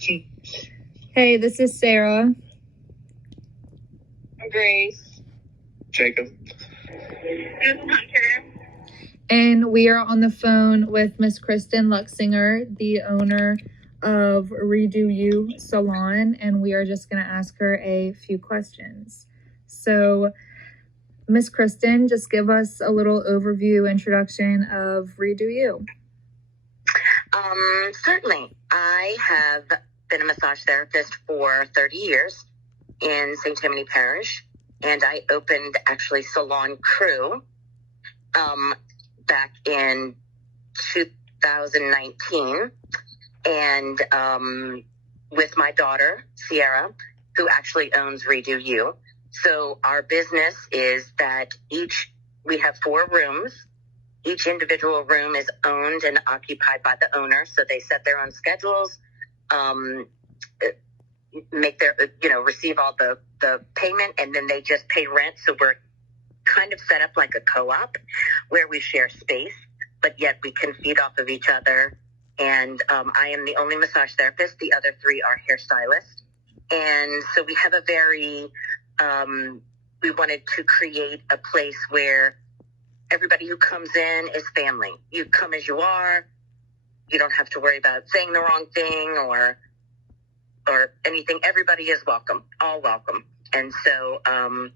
Hey, this is Sarah. Grace. Jacob. And Hunter. And we are on the phone with Miss Kristen Luxinger, the owner of Redo You Salon, and we are just going to ask her a few questions. So, Miss Kristen, just give us a little overview introduction of Redo You. Certainly. I have been a massage therapist for 30 years in St. Tammany Parish, and I opened actually Salon Crew back in 2019, and with my daughter, Sierra, who actually owns Redo You. So our business is that we have 4 rooms. Each individual room is owned and occupied by the owner, so they set their own schedules, make their, receive all the payment, and then they just pay rent. So we're kind of set up like a co-op where we share space, but yet we can feed off of each other. And I am the only massage therapist. The other 3 are hairstylists. And so we have we wanted to create a place where everybody who comes in is family. You come as you are. You don't have to worry about saying the wrong thing or anything. Everybody is welcome, all welcome. And so I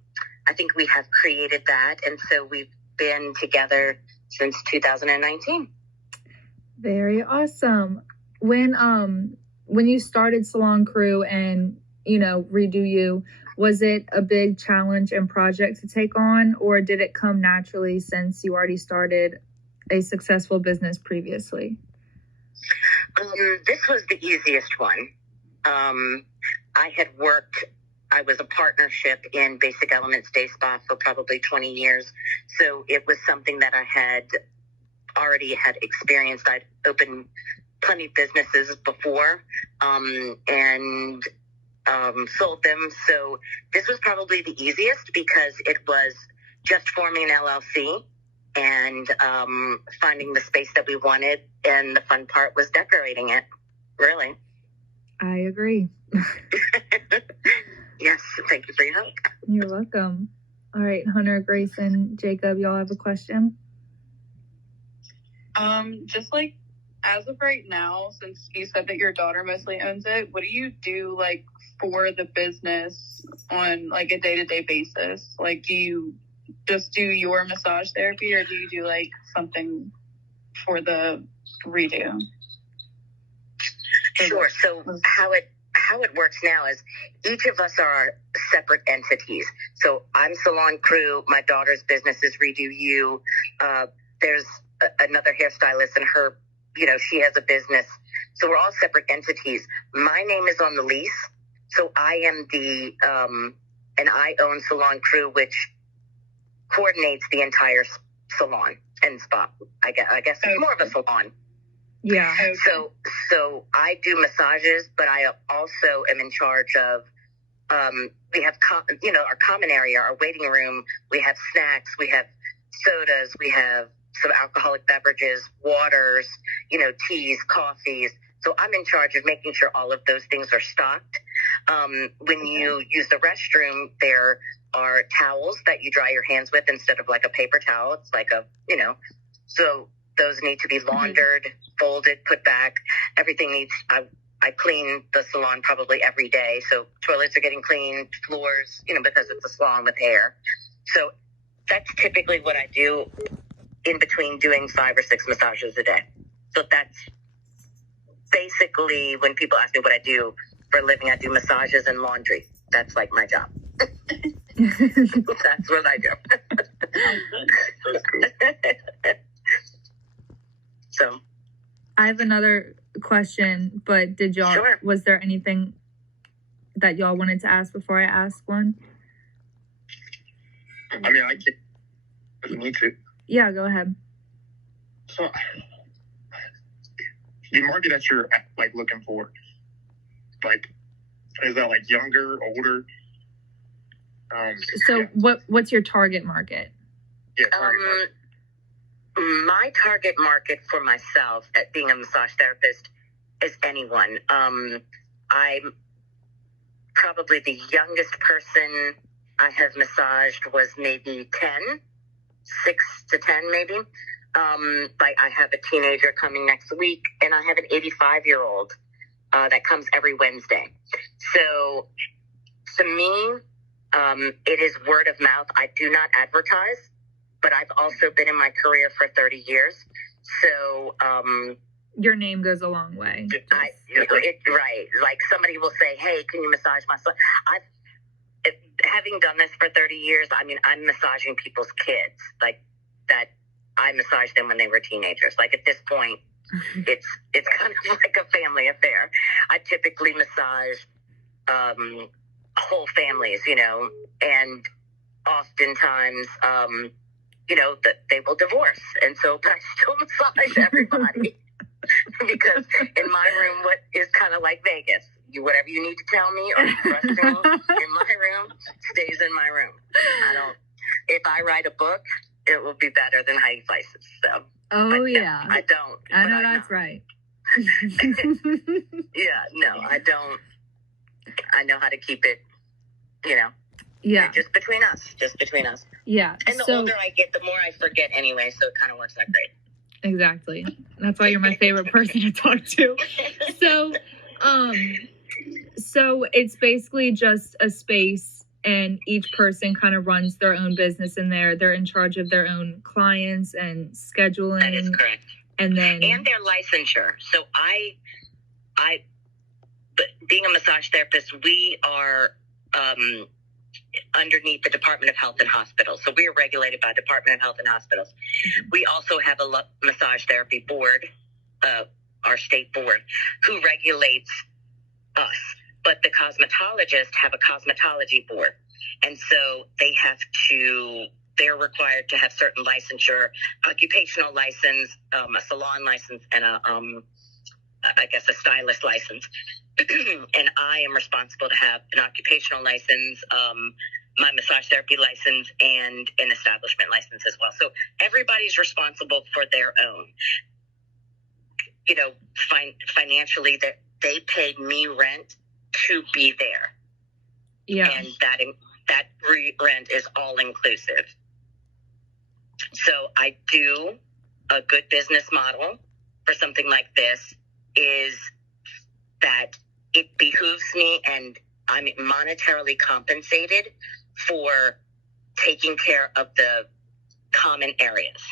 think we have created that. And so we've been together since 2019. Very awesome. When you started Salon Crew and, Redo You, was it a big challenge and project to take on, or did it come naturally since you already started a successful business previously? This was the easiest one. I was a partnership in Basic Elements Day Spa for probably 20 years. So it was something that I had already had experienced. I'd opened plenty of businesses before, and sold them. So this was probably the easiest because it was just forming an LLC and finding the space that we wanted. And the fun part was decorating it, really. I agree. Yes, thank you for your help. You're welcome. All right, Hunter, Grace, and Jacob, y'all have a question? Just like, as of right now, since you said that your daughter mostly owns it, what do you do like for the business on like a day-to-day basis? Like, do you just do your massage therapy, or do you do like something for the Redo? Sure. So how it works now is each of us are separate entities. So I'm Salon Crew. My daughter's business is Redo You. There's another hairstylist, and her, she has a business. So we're all separate entities. My name is on the lease. So I am and I own Salon Crew, which coordinates the entire salon and spa. I guess it's more of a salon. Yeah. Okay. So I do massages, but I also am in charge of, we have, our common area, our waiting room. We have snacks, we have sodas, we have some alcoholic beverages, waters, teas, coffees. So I'm in charge of making sure all of those things are stocked. When you use the restroom, there are towels that you dry your hands with instead of like a paper towel. It's like so those need to be laundered, folded, put back. Everything needs, I clean the salon probably every day. So toilets are getting cleaned, floors, because it's a salon with hair. So that's typically what I do in between doing 5 or 6 massages a day. So that's basically, when people ask me what I do for a living, I do massages and laundry. That's like my job. That's what I do. So I have another question, but Sure. Was there anything that y'all wanted to ask before I ask one? I mean, I can, if you need to. Yeah, go ahead. So, the market that you're like looking for, like, is that like younger, older? What's your target market? Yeah, target market. My target market for myself at being a massage therapist is anyone. I'm probably the youngest person I have massaged was maybe 10, 6 to 10 maybe. Like I have a teenager coming next week, and I have an 85-year-old that comes every Wednesday. So to me, it is word of mouth. I do not advertise, but I've also been in my career for 30 years. So your name goes a long way. Right. Like somebody will say, hey, can you massage my son? Having done this for 30 years, I mean, I'm massaging people's kids. Like that, I massaged them when they were teenagers. Like at this point, it's kind of like a family affair. I typically massage whole families, you know, and oftentimes, you know, that they will divorce. And so, but I still massage everybody because in my room, what is kind of like Vegas. Whatever you need to tell me or trust me in my room stays in my room. If I write a book, it will be better than Heidi Fleiss. So. Oh, yeah. No, I don't. I know that's right. Yeah, no, I don't. I know how to keep it, you know. Yeah. Just between us. Yeah. And the older I get, the more I forget anyway, so it kind of works out great. Exactly. That's why you're my favorite person to talk to. So it's basically just a space, and each person kind of runs their own business in there. They're in charge of their own clients and scheduling. That is correct. And their licensure. So but being a massage therapist, we are underneath the Department of Health and Hospitals. So we are regulated by Department of Health and Hospitals. Mm-hmm. We also have a massage therapy board, our state board, who regulates us. But the cosmetologists have a cosmetology board. And so they're required to have certain licensure, occupational license, a salon license, and a stylist license. And I am responsible to have an occupational license, my massage therapy license, and an establishment license as well. So everybody's responsible for their own. You know, financially, they paid me rent to be there. Yeah. And that rent is all inclusive. So I do a good business model for something like this is that it behooves me, and I'm monetarily compensated for taking care of the common areas.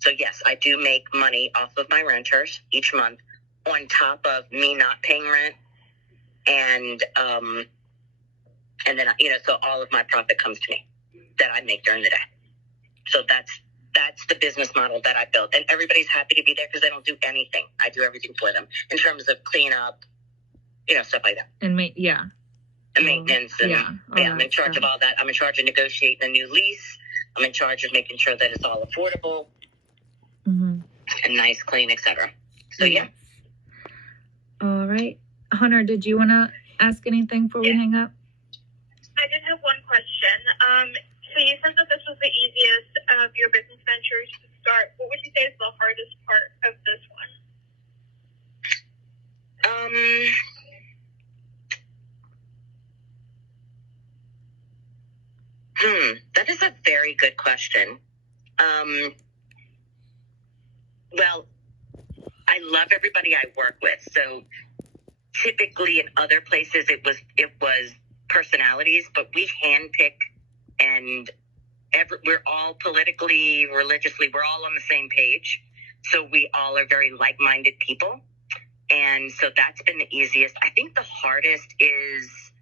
So yes, I do make money off of my renters each month on top of me not paying rent. And then, you know, so all of my profit comes to me that I make during the day. So that's the business model that I built. And everybody's happy to be there because I don't do anything. I do everything for them in terms of cleanup, you know, stuff like that. And and maintenance. And I'm in charge of all that. I'm in charge of negotiating a new lease. I'm in charge of making sure that it's all affordable, mm-hmm. and nice, clean, etc. So, yeah. All right. Hunter, did you want to ask anything before we hang up? I did have one question. So you said that this was the easiest of your business ventures to start. What would you say is the hardest part of this one? That is a very good question. Well, I love everybody I work with. So typically in other places it was personalities, but we handpick, and we're all politically, religiously, we're all on the same page. So we all are very like-minded people. And so that's been the easiest. I think the hardest is,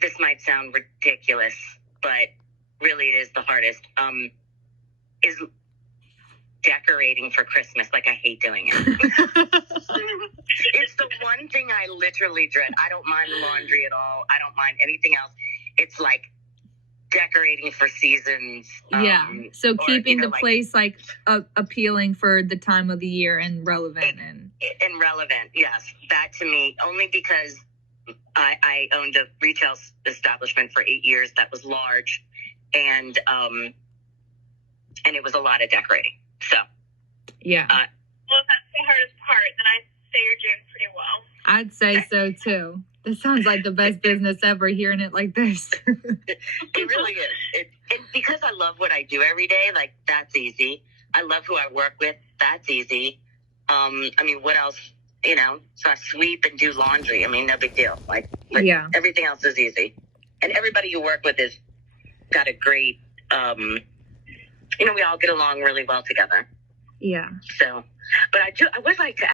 this might sound ridiculous, but really it is the hardest, is decorating for Christmas. Like, I hate doing it. It's the one thing I literally dread. I don't mind laundry at all. I don't mind anything else. It's like decorating for seasons. So keeping the place like appealing for the time of the year and relevant. And relevant, yes. That to me, only because I owned a retail establishment for 8 years that was large, and it was a lot of decorating. So yeah. Well, if that's the hardest part, then I'd say you're doing pretty well. I'd say so too. This sounds like the best business ever, hearing it like this. It really is. And because I love what I do every day, like, that's easy. I love who I work with. That's easy. I mean, what else? You know, so I sweep and do laundry. I mean, no big deal. Like Yeah. everything else is easy. And everybody you work with is got a great, you know, we all get along really well together. Yeah. So, but I would like to